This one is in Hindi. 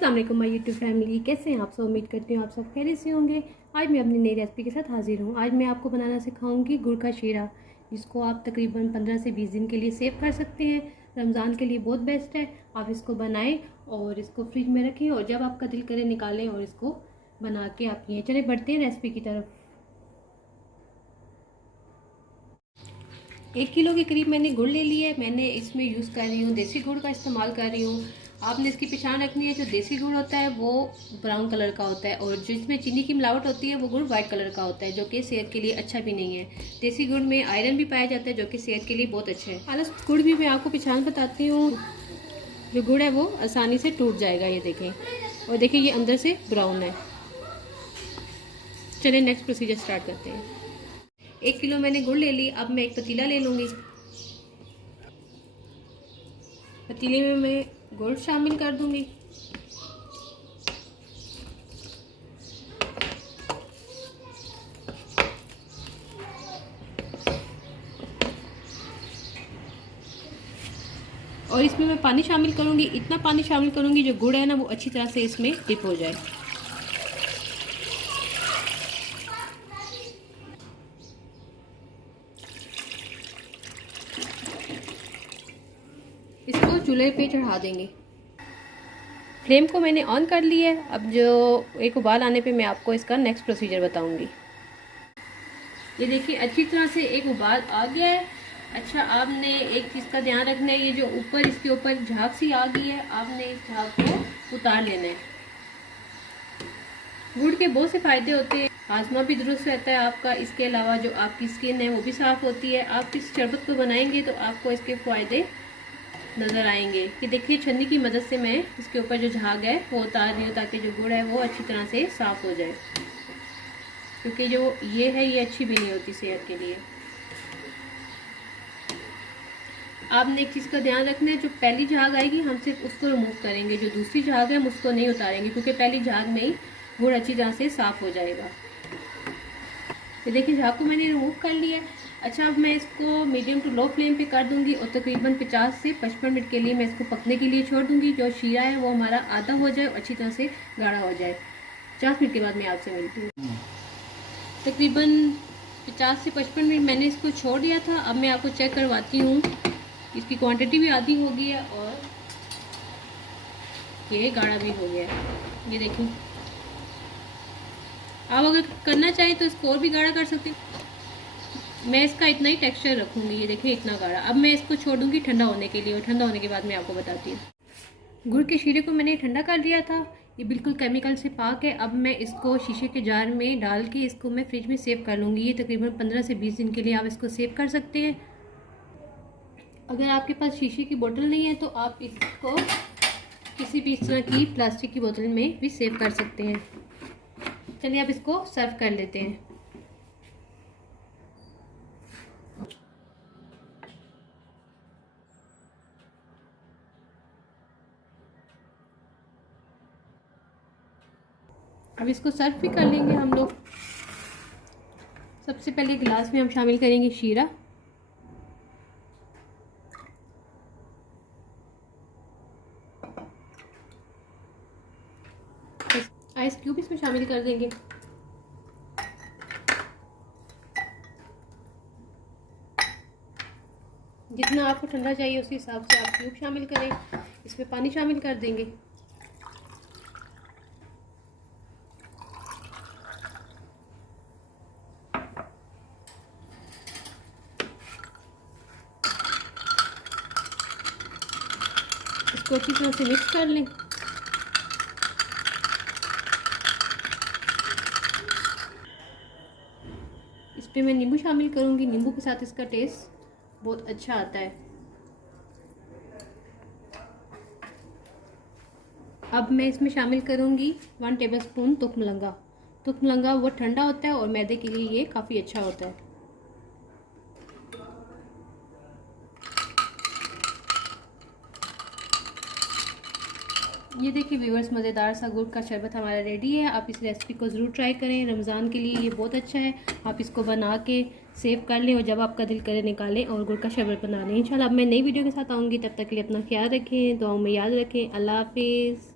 अस्सलाम वालेकुम माय यूट्यूब फैमिली, कैसे हैं आप सब। उम्मीद करती हूँ आप सब खैरियत से होंगे। आज मैं अपनी नई रेसिपी के साथ हाजिर हूँ। आज मैं आपको बनाना सिखाऊंगी गुड़ का शीरा, जिसको आप तकरीबन 15 से 20 दिन के लिए सेव कर सकते हैं। रमज़ान के लिए बहुत बेस्ट है। आप इसको बनाएं और इसको फ्रिज में रखें और जब आपका दिल करे निकालें और इसको बना के आप पिएं। चले बढ़ते हैं रेसिपी की तरफ। 1 किलो के करीब मैंने गुड़ ले लिया है। मैंने इसमें यूज़ कर रही हूँ देसी गुड़ का इस्तेमाल कर रही हूँ। आपने इसकी पहचान रखनी है, जो देसी गुड़ होता है वो ब्राउन कलर का होता है और जिसमें चीनी की मिलावट होती है वो गुड़ वाइट कलर का होता है, जो कि सेहत के लिए अच्छा भी नहीं है। देसी गुड़ में आयरन भी पाया जाता है, जो कि सेहत के लिए बहुत अच्छा है। हालांकि गुड़ भी मैं आपको पहचान बताती हूँ। जो गुड़ है वो आसानी से टूट जाएगा, ये देखें। और देखिए ये अंदर से ब्राउन है। चलिए नेक्स्ट प्रोसीजर स्टार्ट करते हैं। 1 किलो मैंने गुड़ ले ली। अब मैं एक पतीला ले लूँगी। पतीले में मैं गुड़ शामिल कर दूंगी। और इसमें मैं पानी शामिल करूंगी। इतना पानी शामिल करूंगी जो गुड़ है ना वो अच्छी तरह से इसमें डिप हो जाए। इसको चूल्हे पे चढ़ा देंगे। फ्लेम को मैंने ऑन कर लिया है। अब जो एक उबाल आने पे मैं आपको इसका नेक्स्ट प्रोसीजर बताऊंगी। ये देखिए अच्छी तरह से एक उबाल आ गया है। अच्छा, आपने एक चीज़ का ध्यान रखना है, ये जो ऊपर इसके ऊपर झाग सी आ गई है, आपने इस झाग को उतार लेना है। गुड़ के बहुत से फायदे होते हैं। हाजमा भी दुरुस्त रहता है आपका। इसके अलावा जो आपकी स्किन है वो भी साफ़ होती है। आप इस शरबत को बनाएंगे तो आपको इसके फ़ायदे नज़र आएंगे। कि देखिए छन्नी की मदद से मैं इसके ऊपर जो झाग है वो उतार रही हूँ, ताकि जो गुड़ है वो अच्छी तरह से साफ़ हो जाए, क्योंकि जो ये है ये अच्छी भी नहीं होती सेहत के लिए। आपने एक चीज़ का ध्यान रखना है, जो पहली झाग आएगी हम सिर्फ उसको रिमूव करेंगे, जो दूसरी झाग है हम उसको नहीं उतारेंगे, क्योंकि पहली झाग में ही गुड़ अच्छी तरह से साफ़ हो जाएगा। तो देखिए झाग को मैंने रिमूव कर लिया। अच्छा, अब मैं इसको मीडियम टू लो फ्लेम पे कर दूंगी और तकरीबन 50 से 55 मिनट के लिए मैं इसको पकने के लिए छोड़ दूंगी। जो शीरा है वो हमारा आधा हो जाए और अच्छी तरह से गाढ़ा हो जाए। 50 मिनट के बाद मैं आपसे मिलती हूँ। तकरीबन 50 से 55 मिनट मैंने इसको छोड़ दिया था। अब मैं आपको चेक करवाती हूँ। इसकी क्वांटिटी भी आधी हो गई है और ये गाढ़ा भी हो गया है। ये देखिए, आप अगर करना चाहें तो इसको और भी गाढ़ा कर सकते हैं। मैं इसका इतना ही टेक्सचर रखूँगी। ये देखिए इतना गाढ़ा। अब मैं इसको छोड़ दूँगी ठंडा होने के लिए और ठंडा होने के बाद मैं आपको बताती हूँ। गुड़ के शीरे को मैंने ठंडा कर दिया था। ये बिल्कुल केमिकल से पाक है। अब मैं इसको शीशे के जार में डाल के इसको मैं फ्रिज में सेव कर लूँगी। ये तकरीबन 15 से 20 दिन के लिए आप इसको सेव कर सकते हैं। अगर आपके पास शीशे की बोतल नहीं है तो आप इसको किसी भी इस तरह की प्लास्टिक की बोतल में भी सेव कर सकते हैं। चलिए अब इसको सर्व कर लेते हैं। अब इसको सर्व भी कर लेंगे हम लोग। सबसे पहले गिलास में हम शामिल करेंगे शीरा। आइस क्यूब इसमें शामिल कर देंगे। जितना आपको ठंडा चाहिए उसी हिसाब से आप क्यूब शामिल करें। इसमें पानी शामिल कर देंगे। इसको अच्छी तरह से मिक्स कर लें। इस पे मैं नींबू शामिल करूंगी। नींबू के साथ इसका टेस्ट बहुत अच्छा आता है। अब मैं इसमें शामिल करूंगी 1 टेबलस्पून तुकमलंगा। तुकमलंगा वो ठंडा होता है और मैदे के लिए ये काफ़ी अच्छा होता है। ये देखिए व्यूअर्स, मज़ेदार सा गुड़ का शरबत हमारा रेडी है। आप इस रेसिपी को ज़रूर ट्राई करें। रमज़ान के लिए ये बहुत अच्छा है। आप इसको बना के सेव कर लें और जब आपका दिल करे निकालें और गुड़ का शरबत बना लें। इंशाल्लाह अब मैं नई वीडियो के साथ आऊँगी। तब तक के लिए अपना ख्याल रखें, दुआओं में याद रखें। अल्लाह हाफिज़।